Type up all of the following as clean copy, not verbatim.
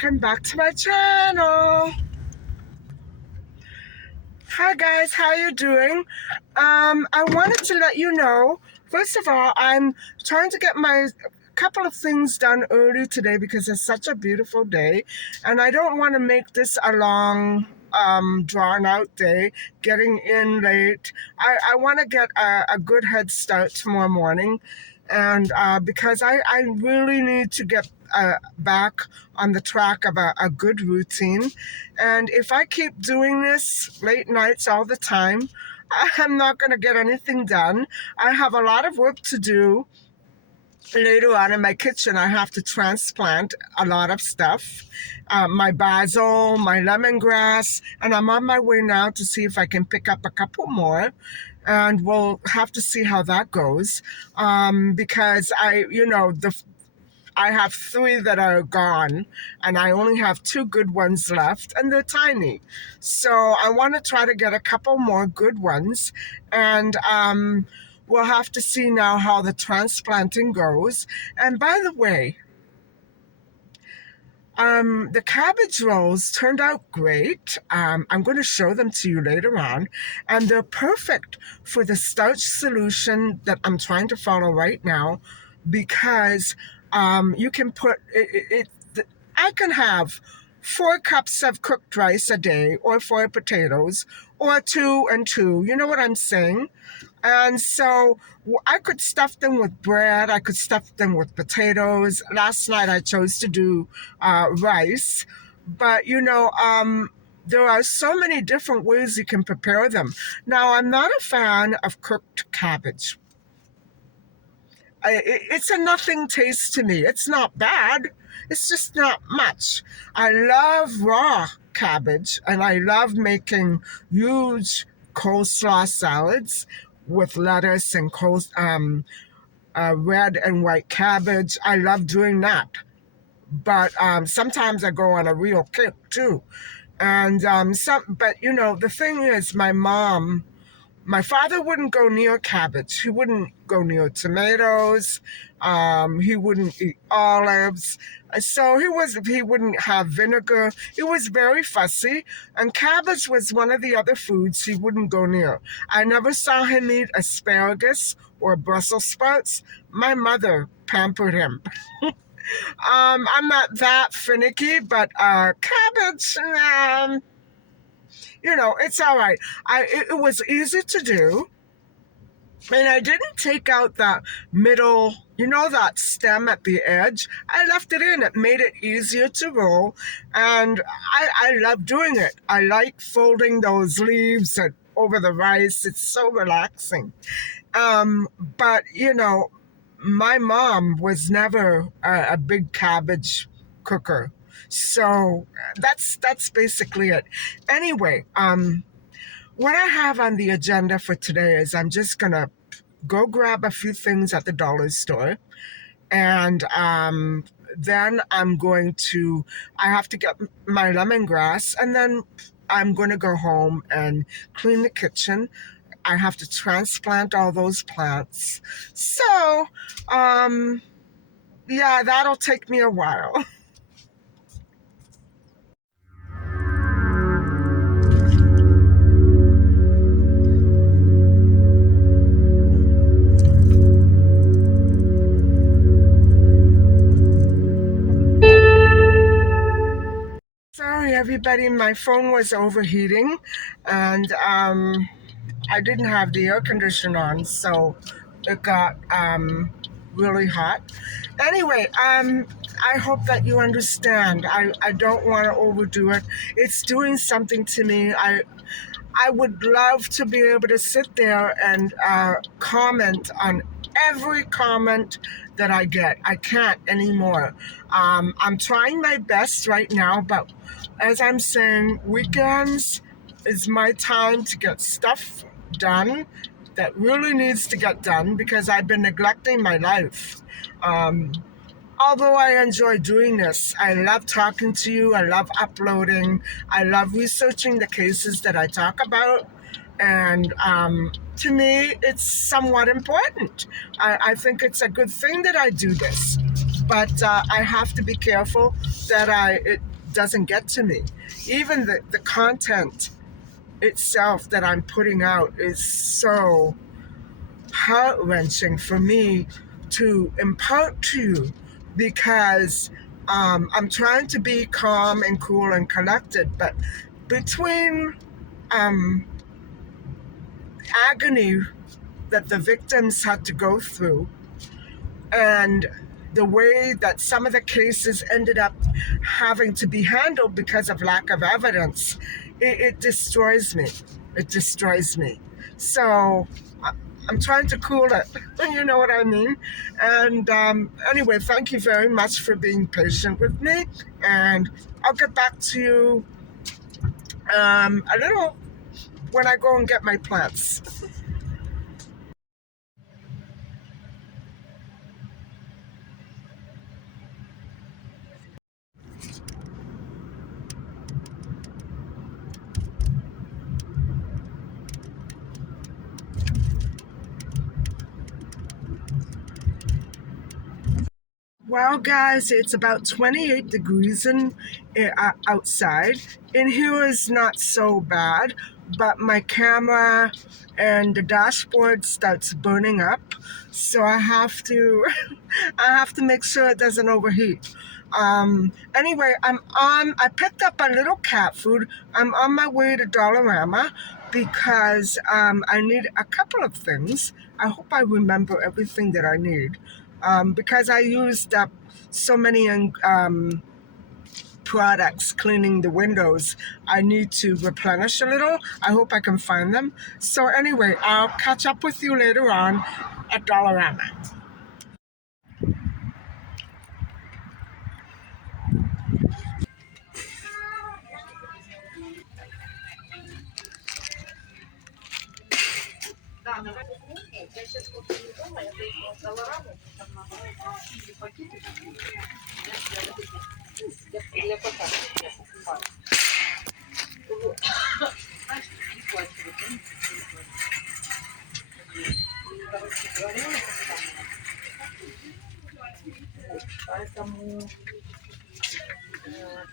welcome back to my channel. Hi guys, how you doing? I wanted to let you know, first of all, I'm trying to get my couple of things done early today because it's such a beautiful day, and I don't want to make this a long drawn out day, getting in late. I want to get a good head start tomorrow morning, and because I really need to get back on the track of a good routine. And if I keep doing this late nights all the time, I'm not going to get anything done. I have a lot of work to do later on in my kitchen. I have to transplant a lot of stuff, my basil, my lemongrass, and I'm on my way now to see if I can pick up a couple more. And we'll have to see how that goes, because I have 3 that are gone, and I only have 2 good ones left, and they're tiny. So I want to try to get a couple more good ones, and we'll have to see now how the transplanting goes. And by the way, the cabbage rolls turned out great. I'm going to show them to you later on, and they're perfect for the starch solution that I'm trying to follow right now, because you can put I can have 4 cups of cooked rice a day, or 4 potatoes, or 2 and 2. You know what I'm saying? And so I could stuff them with bread. I could stuff them with potatoes. Last night I chose to do rice. But, there are so many different ways you can prepare them. Now, I'm not a fan of cooked cabbage. It's a nothing taste to me. It's not bad. It's just not much. I love raw cabbage, and I love making huge coleslaw salads with lettuce and red and white cabbage. I love doing that. But sometimes I go on a real kick too. And the thing is, my father wouldn't go near cabbage. He wouldn't go near tomatoes. He wouldn't eat olives. So he wouldn't have vinegar. He was very fussy. And cabbage was one of the other foods he wouldn't go near. I never saw him eat asparagus or Brussels sprouts. My mother pampered him. I'm not that finicky, but cabbage, it's all right. It was easy to do, and I didn't take out that middle, that stem at the edge. I left it in. It made it easier to roll, and I love doing it. I like folding those leaves over the rice. It's so relaxing. But my mom was never a big cabbage cooker. So that's basically it. Anyway, what I have on the agenda for today is I'm just going to go grab a few things at the dollar store. And then I have to get my lemongrass, and then I'm going to go home and clean the kitchen. I have to transplant all those plants. So, yeah, that'll take me a while. Sorry, everybody, my phone was overheating, and I didn't have the air conditioner on, so it got really hot. Anyway, I hope that you understand. I don't want to overdo it. It's doing something to me. I would love to be able to sit there and comment on every comment that I get. I can't anymore. I'm trying my best right now, but as I'm saying, weekends is my time to get stuff done that really needs to get done, because I've been neglecting my life. Although I enjoy doing this, I love talking to you, I love uploading, I love researching the cases that I talk about, and to me, it's somewhat important. I think it's a good thing that I do this, but I have to be careful that doesn't get to me. Even the content itself that I'm putting out is so heart wrenching for me to impart to you because I'm trying to be calm and cool and collected, but between um, agony that the victims had to go through and the way that some of the cases ended up having to be handled because of lack of evidence, it destroys me. It destroys me. So I'm trying to cool it. You know what I mean? And anyway, thank you very much for being patient with me. And I'll get back to you a little when I go and get my plants. Well, guys, it's about 28 degrees outside. In here is not so bad, but my camera and the dashboard starts burning up, so I have to I have to make sure it doesn't overheat. Anyway, I picked up a little cat food. I'm on my way to Dollarama because I need a couple of things. I hope I remember everything that I need because I used up so many products cleaning the windows. I need to replenish a little. I hope I can find them. So anyway, I'll catch up with you later on at Dollarama.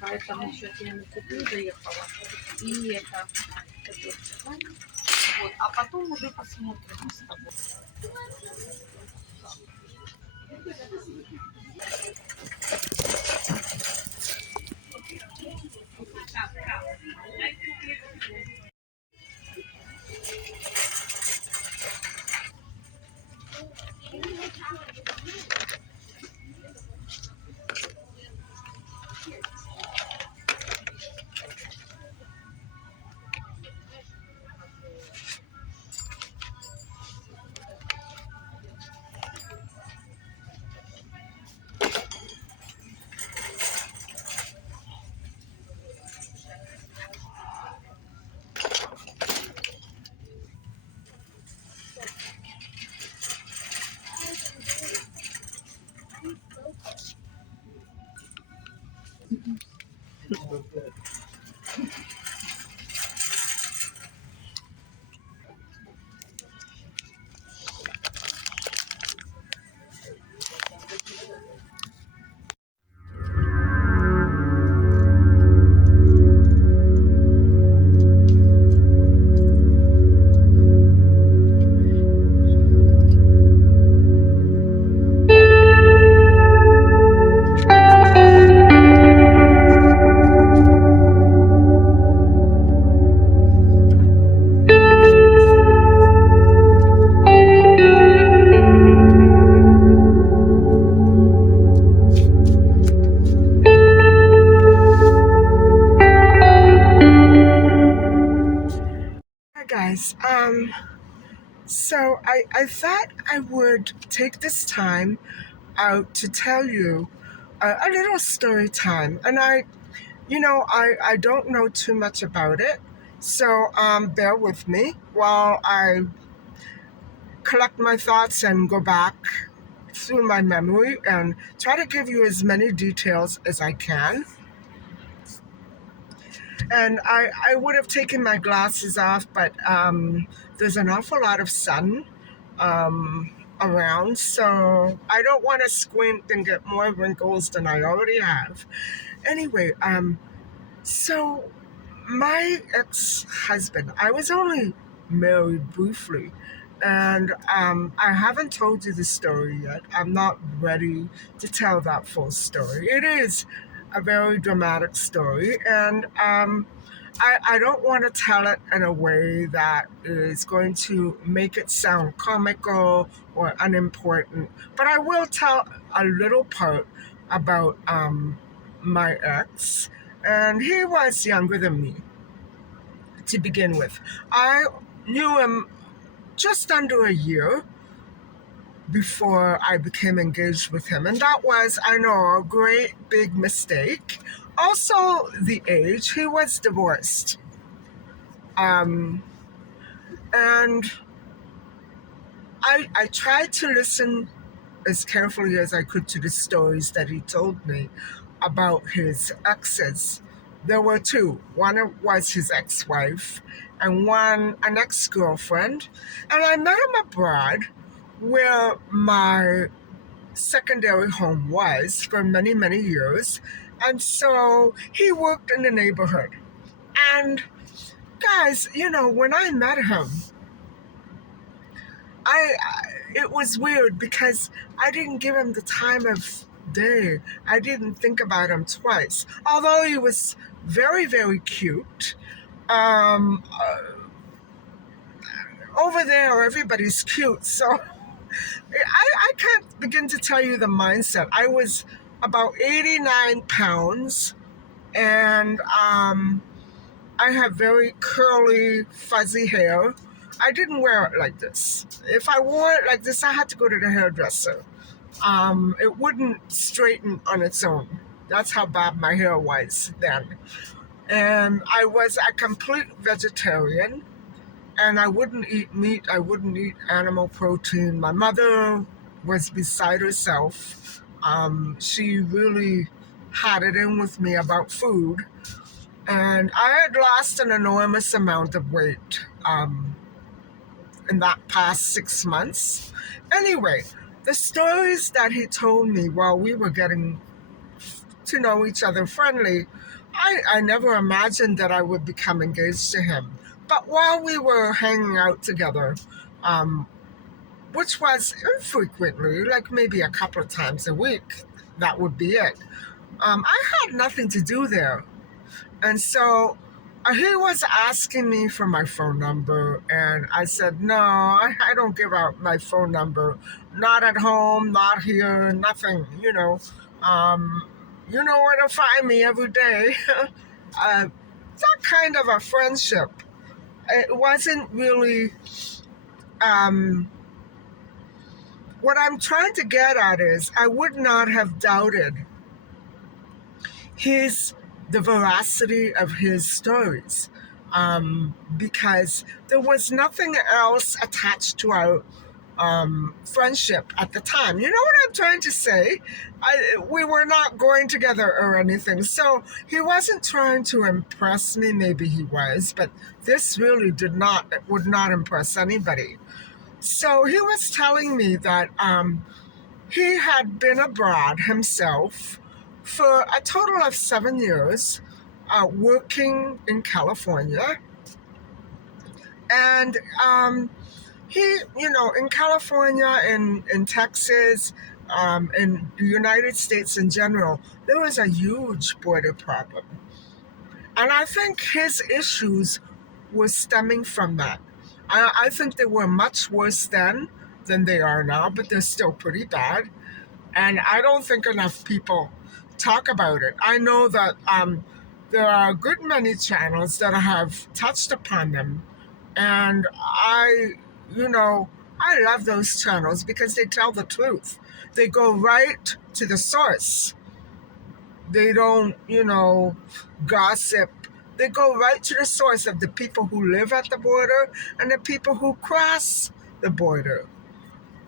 Поэтому все я куплю, доехала. И это, вот, а потом уже посмотрим с тобой. Hi guys. So I thought I would take this time out to tell you a little story time. And I don't know too much about it. So bear with me while I collect my thoughts and go back through my memory and try to give you as many details as I can. And I would have taken my glasses off, but there's an awful lot of sun around, so I don't want to squint and get more wrinkles than I already have. Anyway, So, my ex-husband, I was only married briefly, and I haven't told you the story yet. I'm not ready to tell that full story. It is a very dramatic story, and I don't want to tell it in a way that is going to make it sound comical or unimportant, but I will tell a little part about my ex. And he was younger than me to begin with. I knew him just under a year before I became engaged with him. And that was, I know, a great big mistake. Also, the age. He was divorced. Um, and I tried to listen as carefully as I could to the stories that he told me about his exes. There were two. One was his ex-wife and one an ex-girlfriend. And I met him abroad where my secondary home was for many, many years. And so he worked in the neighborhood. And guys, when I met him, it was weird because I didn't give him the time of day. I didn't think about him twice. Although he was very, very cute. Um, Over there, everybody's cute. So I can't begin to tell you the mindset. I was about 89 pounds, and I have very curly, fuzzy hair. I didn't wear it like this. If I wore it like this, I had to go to the hairdresser. It wouldn't straighten on its own. That's how bad my hair was then. And I was a complete vegetarian, and I wouldn't eat meat. I wouldn't eat animal protein. My mother was beside herself. She really had it in with me about food. And I had lost an enormous amount of weight in that past 6 months. Anyway, the stories that he told me while we were getting to know each other friendly, I never imagined that I would become engaged to him. But while we were hanging out together, um, which was infrequently, like maybe a couple of times a week, that would be it. I had nothing to do there. And so he was asking me for my phone number, and I said, no, I don't give out my phone number. Not at home, not here, nothing, You know where to find me every day. That kind of a friendship. It wasn't really. What I'm trying to get at is I would not have doubted the veracity of his stories, because there was nothing else attached to our friendship at the time. You know what I'm trying to say? We were not going together or anything. So he wasn't trying to impress me. Maybe he was, but this really would not impress anybody. So he was telling me that he had been abroad himself for a total of 7 years, working in California. And in California, in Texas, in the United States in general, there was a huge border problem. And I think his issues were stemming from that. I think they were much worse then than they are now, but they're still pretty bad. And I don't think enough people talk about it. I know that there are a good many channels that have touched upon them, and I love those channels because they tell the truth. They go right to the source. They don't, gossip. They go right to the source of the people who live at the border and the people who cross the border.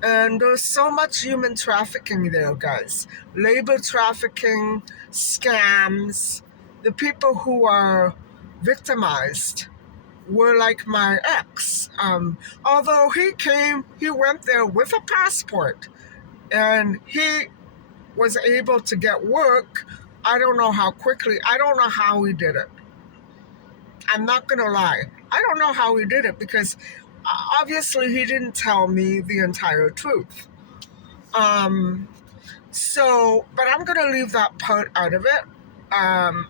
And there's so much human trafficking there, guys. Labor trafficking, scams. The people who are victimized were like my ex. Although he went there with a passport, and he was able to get work I don't know how quickly. I don't know how he did it. I'm not going to lie. I don't know how he did it because obviously he didn't tell me the entire truth. Um, but I'm going to leave that part out of it. Um,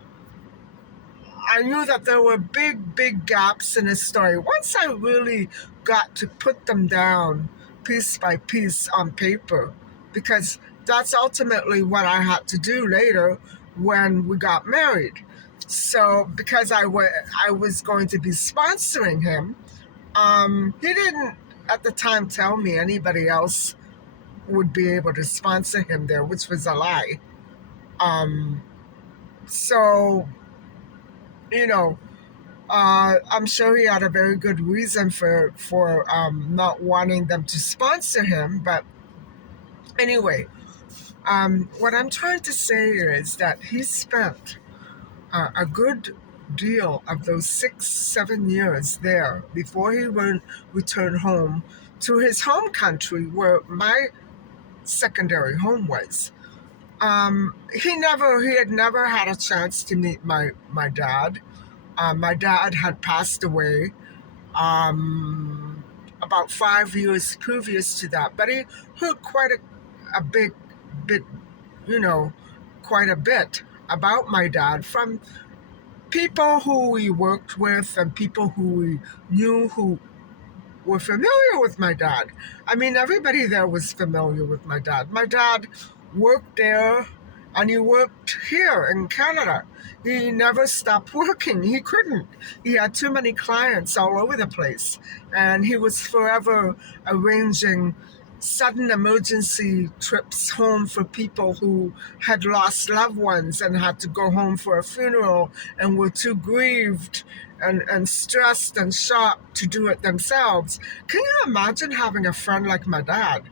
I knew that there were big, big gaps in his story. Once I really got to put them down piece by piece on paper, because that's ultimately what I had to do later when we got married. So, because I was going to be sponsoring him, he didn't at the time tell me anybody else would be able to sponsor him there, which was a lie. Um, so, you know, I'm sure he had a very good reason for not wanting them to sponsor him. But anyway, what I'm trying to say is that he spent a good deal of those 6, 7 years there before he returned home to his home country where my secondary home was. He had never had a chance to meet my dad. My dad had passed away um, about 5 years previous to that, but he heard quite a big bit, you know, quite a bit about my dad from people who he worked with and people who he knew who were familiar with my dad. I mean, everybody there was familiar with my dad. My dad worked there and he worked here in Canada. He never stopped working. He couldn't. He had too many clients all over the place. And he was forever arranging sudden emergency trips home for people who had lost loved ones and had to go home for a funeral and were too grieved and stressed and shocked to do it themselves. Can you imagine having a friend like my dad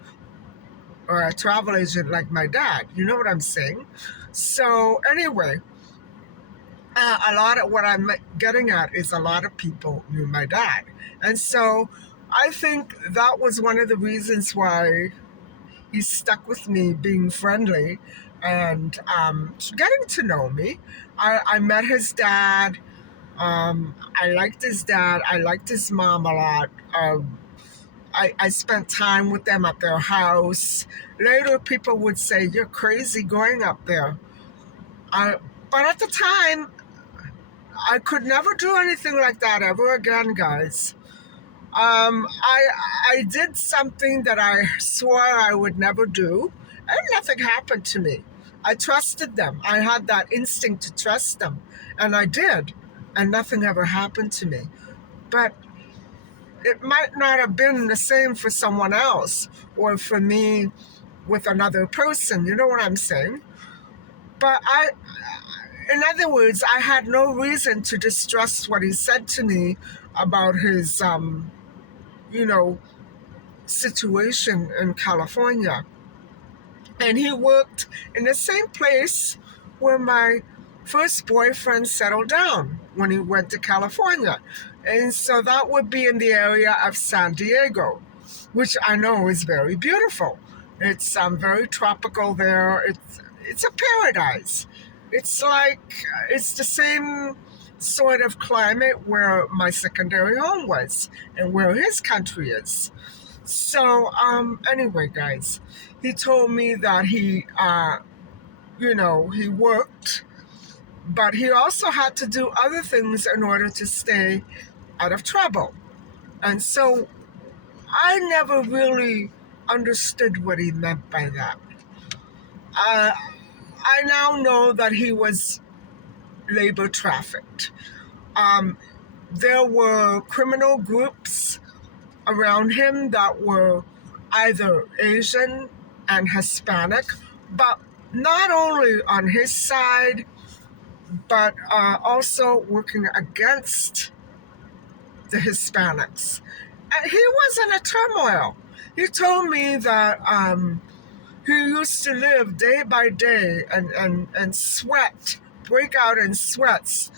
or a travel agent like my dad? You know what I'm saying? So anyway, a lot of what I'm getting at is a lot of people knew my dad. And so I think that was one of the reasons why he stuck with me, being friendly and getting to know me. I met his dad. I liked his dad. I liked his mom a lot. I spent time with them at their house. Later, people would say, "You're crazy going up there." But at the time, I could never do anything like that ever again, guys. I did something that I swore I would never do, and nothing happened to me. I trusted them. I had that instinct to trust them, and I did, and nothing ever happened to me. But it might not have been the same for someone else or for me with another person. You know what I'm saying? But in other words, I had no reason to distrust what he said to me about his, you know, situation in California. And he worked in the same place where my first boyfriend settled down when he went to California. And so that would be in the area of San Diego, which I know is very beautiful. It's very tropical there. It's a paradise. It's the same sort of climate where my secondary home was and where his country is. So, anyway, guys, he told me that he worked, but he also had to do other things in order to stay out of trouble. And so I never really understood what he meant by that. Uh, I now know that he was labor trafficked. Um, there were criminal groups around him that were either Asian and Hispanic, but not only on his side, but also working against the Hispanics. And he was in a turmoil. He told me that he used to live day by day and sweat, break out in sweats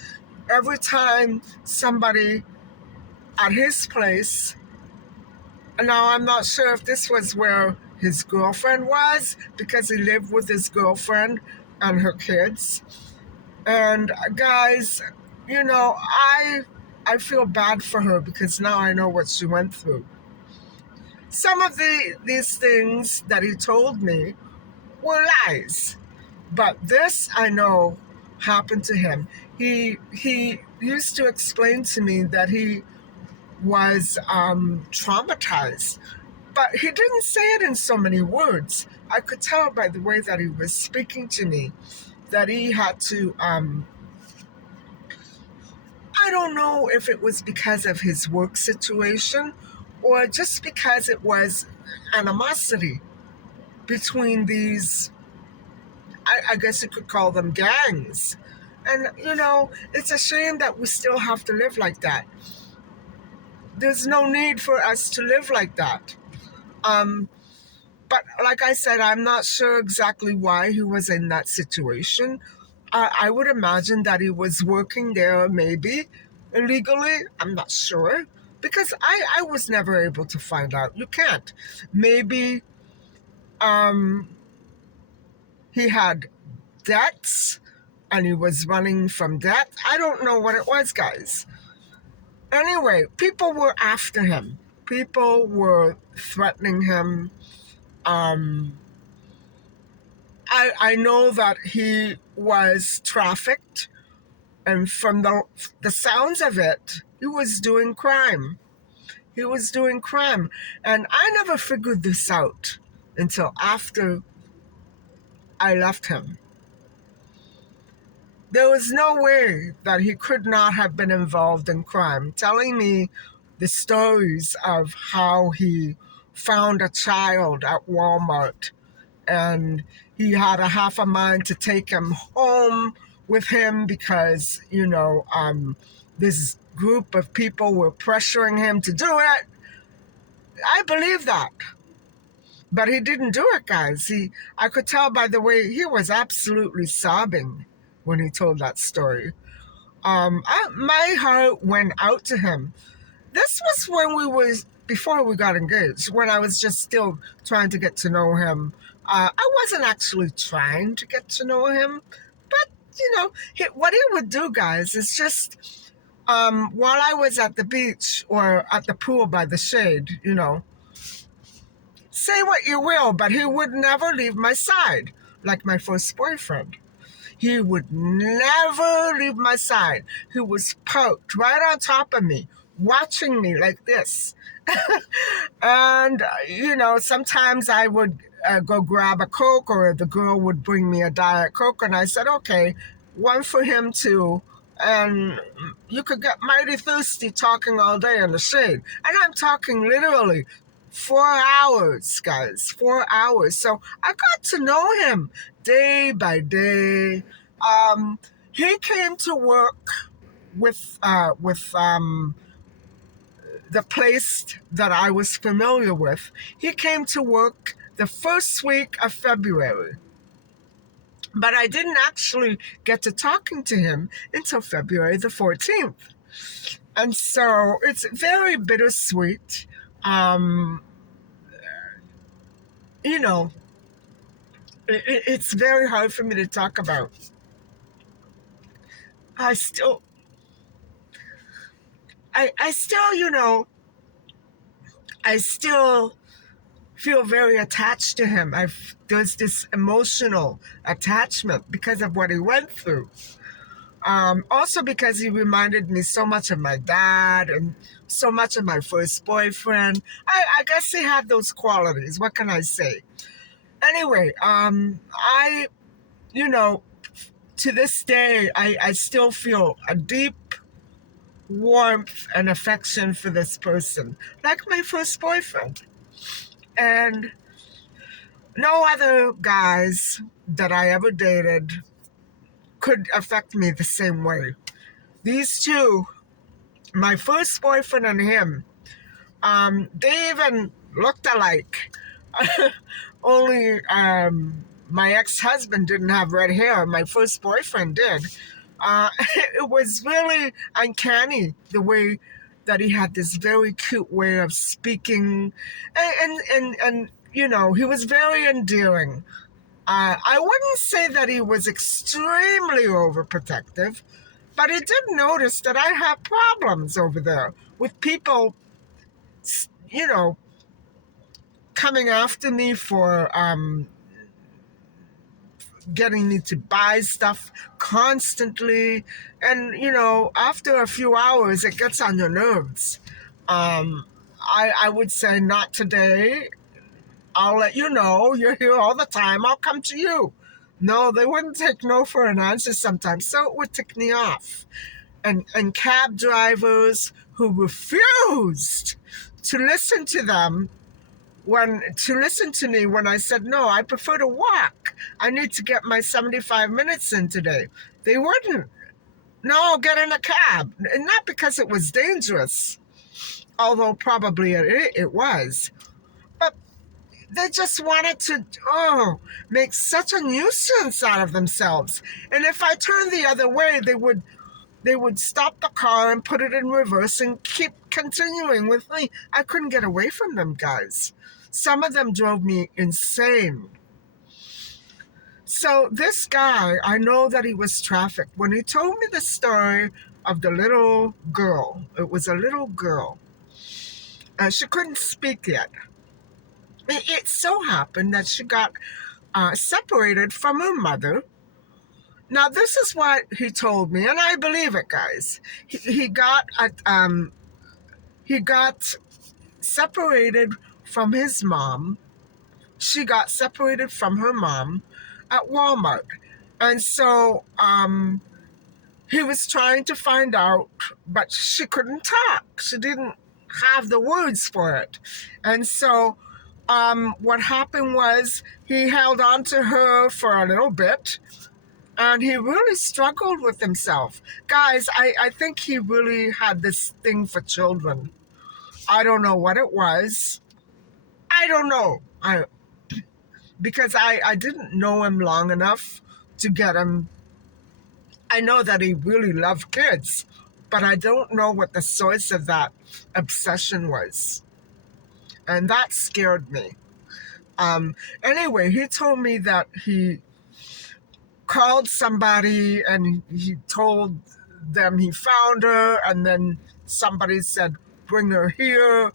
every time somebody at his place. Now, I'm not sure if this was where his girlfriend was, because he lived with his girlfriend and her kids. And guys, you know, I feel bad for her because now I know what she went through. Some of these things that he told me were lies, but this I know happened to him. He used to explain to me that he was traumatized, but he didn't say it in so many words. I could tell by the way that he was speaking to me that he had to I don't know if it was because of his work situation or just because it was animosity between these, I guess you could call them gangs. And, you know, it's a shame that we still have to live like that. There's no need for us to live like that. Um, but like I said, I'm not sure exactly why he was in that situation. I would imagine that he was working there maybe illegally. I'm not sure because I was never able to find out. You can't. Maybe um, he had debts and he was running from debt. I don't know what it was, guys. Anyway, people were after him. People were threatening him. Um, I know that he was trafficked, and from the sounds of it, he was doing crime. He was doing crime, and I never figured this out until after I left him. There was no way that he could not have been involved in crime. Telling me the stories of how he found a child at Walmart and he had a half a mind to take him home with him because, you know, this group of people were pressuring him to do it. I believe that. But he didn't do it, guys. I could tell by the way he was absolutely sobbing when he told that story. My heart went out to him. This was when before we got engaged, when I was just still trying to get to know him. I wasn't actually trying to get to know him, but, you know, what he would do, guys, is just, while I was at the beach or at the pool by the shade, you know, say what you will, but he would never leave my side, like my first boyfriend. He would never leave my side. He was perked right on top of me, watching me like this. And, you know, sometimes I would go grab a Coke or the girl would bring me a Diet Coke. And I said, okay, one for him too. And you could get mighty thirsty talking all day in the shade. And I'm talking literally 4 hours, guys, 4 hours. So I got to know him day by day. He came to work with the place that I was familiar with. He came to work the first week of February, but I didn't actually get to talking to him until February the 14th. And so it's very bittersweet. You know, it's very hard for me to talk about. I still, you know, I still feel very attached to him. There's this emotional attachment because of what he went through. Also because he reminded me so much of my dad and so much of my first boyfriend. I guess he had those qualities. What can I say? Anyway, you know, to this day, I still feel a deep warmth and affection for this person, like my first boyfriend. And no other guys that I ever dated could affect me the same way. These two, my first boyfriend and him, they even looked alike. Only my ex-husband didn't have red hair. My first boyfriend did. It was really uncanny the way that he had this very cute way of speaking, and you know, he was very endearing. I wouldn't say that he was extremely overprotective, but he did notice that I have problems over there with people, you know, coming after me for getting me to buy stuff constantly. And, after a few hours, it gets on your nerves. I would say, not today. I'll let you know. You're here all the time. I'll come to you. No, they wouldn't take no for an answer sometimes. So it would tick me off. And cab drivers who refused to listen to them to listen to me when I said, no, I prefer to walk. I need to get my 75 minutes in today. They wouldn't. No, get in a cab. And not because it was dangerous, although probably it was. But they just wanted to, make such a nuisance out of themselves. And if I turned the other way, they would stop the car and put it in reverse and keep continuing with me. I couldn't get away from them, guys. Some of them drove me insane. So this guy, I know that he was trafficked. When he told me the story of the little girl, it was a little girl. She couldn't speak yet. It so happened that she got separated from her mother. Now, this is what he told me, and I believe it, guys. He got separated from his mom. She got separated from her mom at Walmart. And so he was trying to find out, but she couldn't talk. She didn't have the words for it. And so what happened was he held on to her for a little bit, and he really struggled with himself. Guys, I think he really had this thing for children. I don't know what it was. I don't know. Because I didn't know him long enough to get him. I know that he really loved kids, but I don't know what the source of that obsession was. And that scared me. Anyway, he told me that he called somebody and he told them he found her, and then somebody said, bring her here.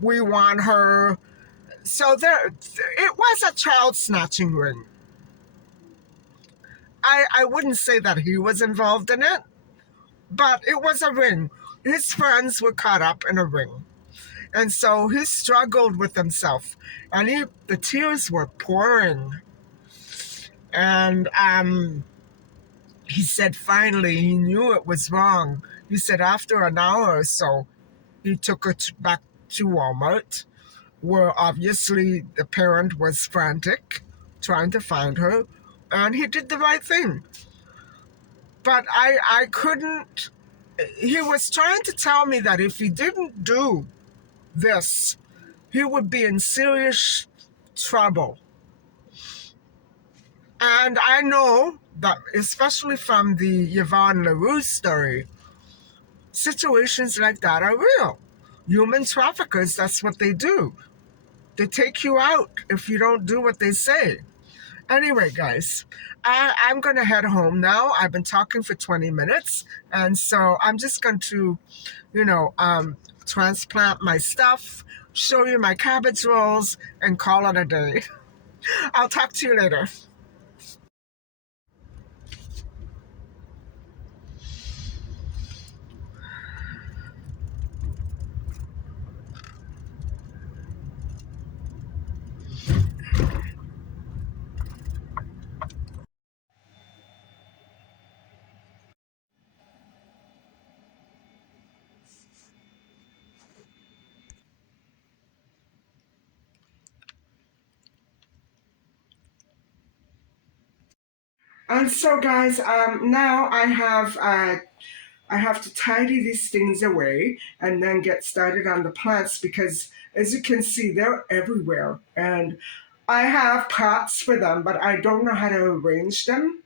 We want her. So it was a child snatching ring. I wouldn't say that he was involved in it, but it was a ring. His friends were caught up in a ring. And so he struggled with himself, and the tears were pouring. And he said finally he knew it was wrong. He said after an hour or so, he took her back to Walmart, where obviously the parent was frantic, trying to find her, and he did the right thing. But I couldn't. He was trying to tell me that if he didn't do this, he would be in serious trouble. And I know that, especially from the Yvonne LaRue story, situations like that are real. Human traffickers, that's what they do. They take you out if you don't do what they say. Anyway, guys, I'm going to head home now. I've been talking for 20 minutes. And so I'm just going to, transplant my stuff, show you my cabbage rolls, and call it a day. I'll talk to you later. And so, guys, now I have to tidy these things away and then get started on the plants because, as you can see, they're everywhere. And I have pots for them, but I don't know how to arrange them.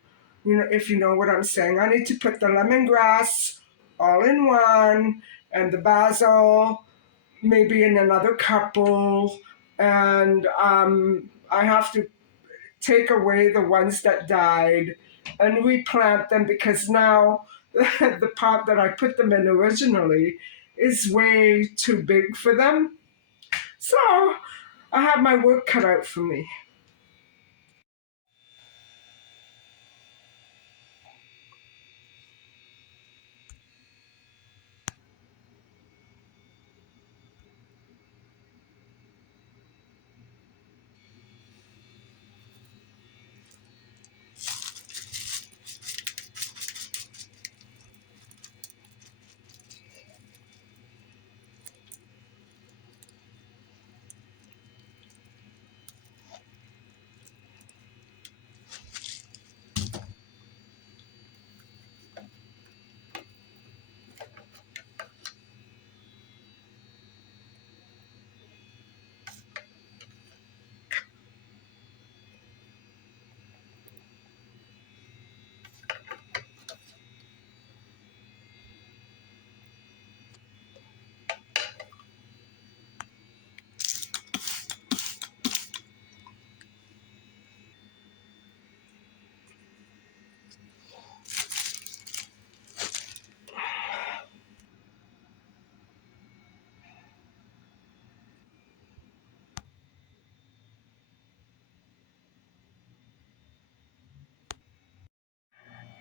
If you know what I'm saying. I need to put the lemongrass all in one and the basil maybe in another couple. And I have to take away the ones that died and replant them because now the pot that I put them in originally is way too big for them. So I have my work cut out for me.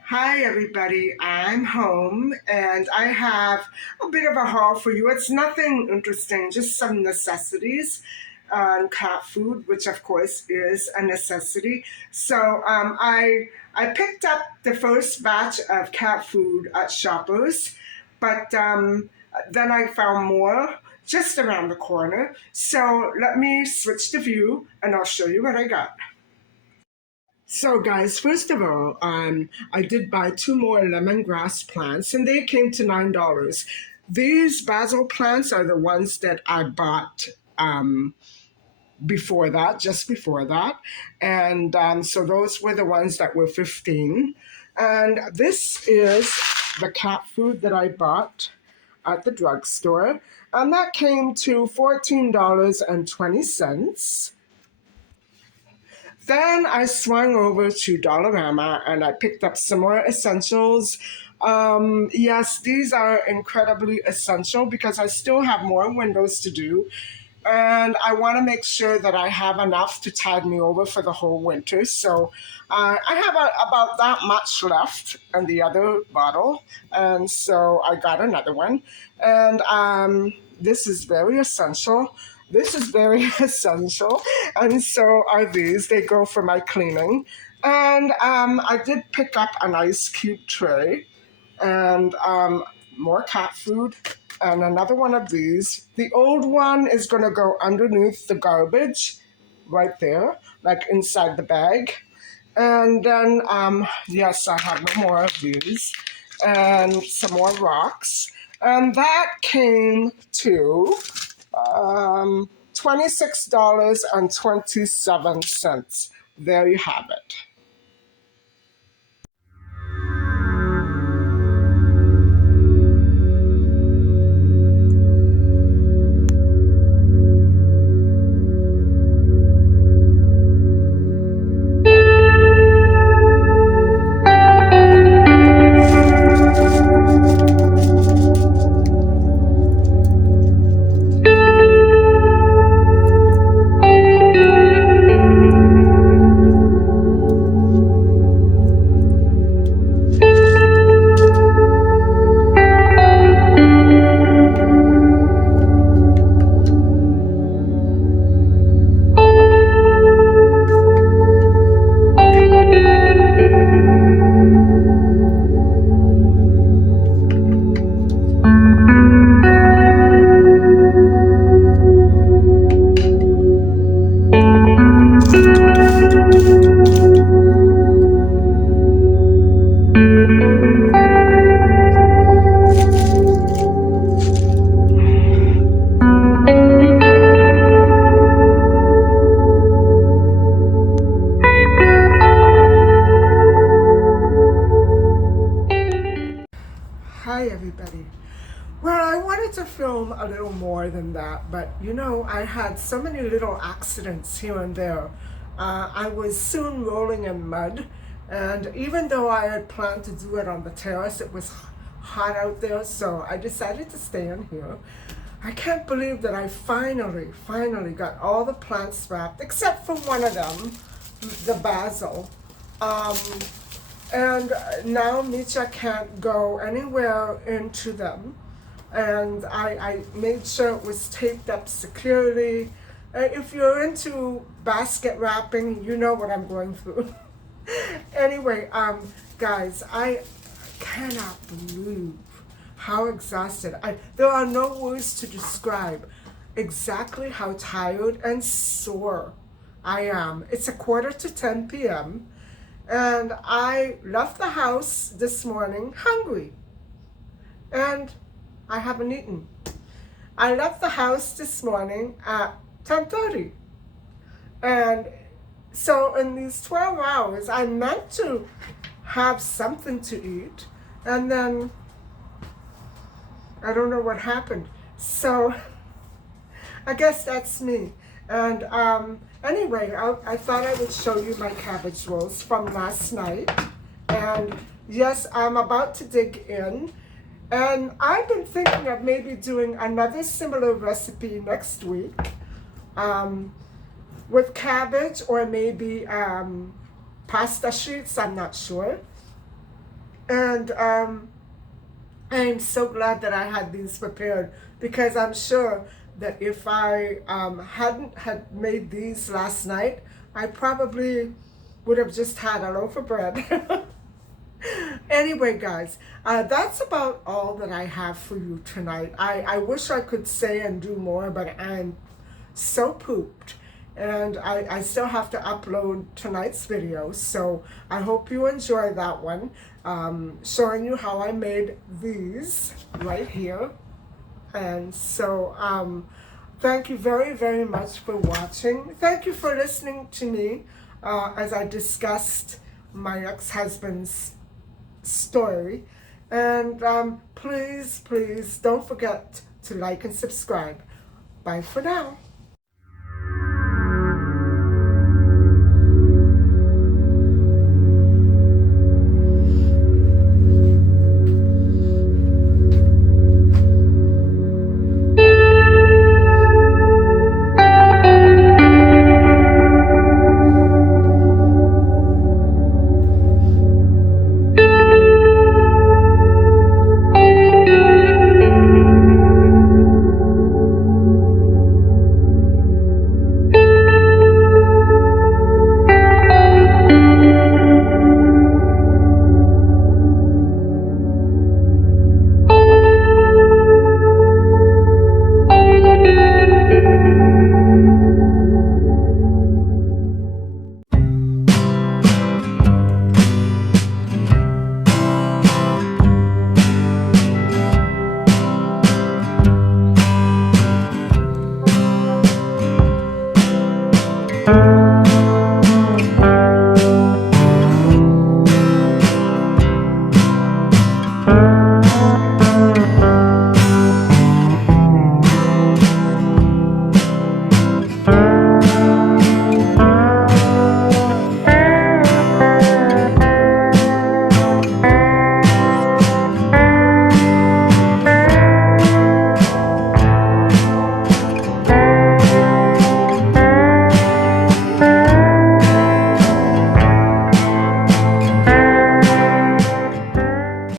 Hi, everybody. I'm home and I have a bit of a haul for you. It's nothing interesting, just some necessities and cat food, which of course is a necessity. So I picked up the first batch of cat food at Shoppers, but then I found more just around the corner. So let me switch the view and I'll show you what I got. So, guys, first of all, I did buy two more lemongrass plants, and they came to $9. These basil plants are the ones that I bought before that, just before that, and so those were the ones that were 15. And this is the cat food that I bought at the drugstore, and that came to $14.20. Then I swung over to Dollarama and I picked up some more essentials. Yes, these are incredibly essential because I still have more windows to do. And I want to make sure that I have enough to tide me over for the whole winter. So I have about that much left in the other bottle. And so I got another one. And this is very essential. This is very essential. And so are these. They go for my cleaning. And I did pick up an ice cube tray and more cat food and another one of these. The old one is going to go underneath the garbage right there, like inside the bag. And then, yes, I have no more of these and some more rocks. And that came to $26.27. There you have it. Hi, everybody. Well, I wanted to film a little more than that, but I had so many little accidents here and there I was soon rolling in mud, and even though I had planned to do it on the terrace, it was hot out there, so I decided to stay in here. I can't believe that I finally got all the plants wrapped, except for one of them, the basil. Um, and now Misha can't go anywhere into them. And I made sure it was taped up securely. If you're into basket wrapping, you know what I'm going through. Anyway, guys, I cannot believe how exhausted. There are no words to describe exactly how tired and sore I am. It's 9:45 p.m. and I left the house this morning hungry, and I haven't eaten. I left the house this morning at 10:30, and so in these 12 hours, I meant to have something to eat, and then I don't know what happened. So I guess that's me. And anyway, I thought I would show you my cabbage rolls from last night. And yes, I'm about to dig in. And I've been thinking of maybe doing another similar recipe next week with cabbage, or maybe pasta sheets, I'm not sure. And I'm so glad that I had these prepared, because I'm sure that if I hadn't had made these last night, I probably would have just had a loaf of bread. Anyway, guys, that's about all that I have for you tonight. I wish I could say and do more, but I'm so pooped. And I still have to upload tonight's video, so I hope you enjoy that one, showing you how I made these right here. And so thank you very much for watching. Thank you for listening to me as I discussed my ex-husband's story. And please don't forget to like and subscribe. Bye for now.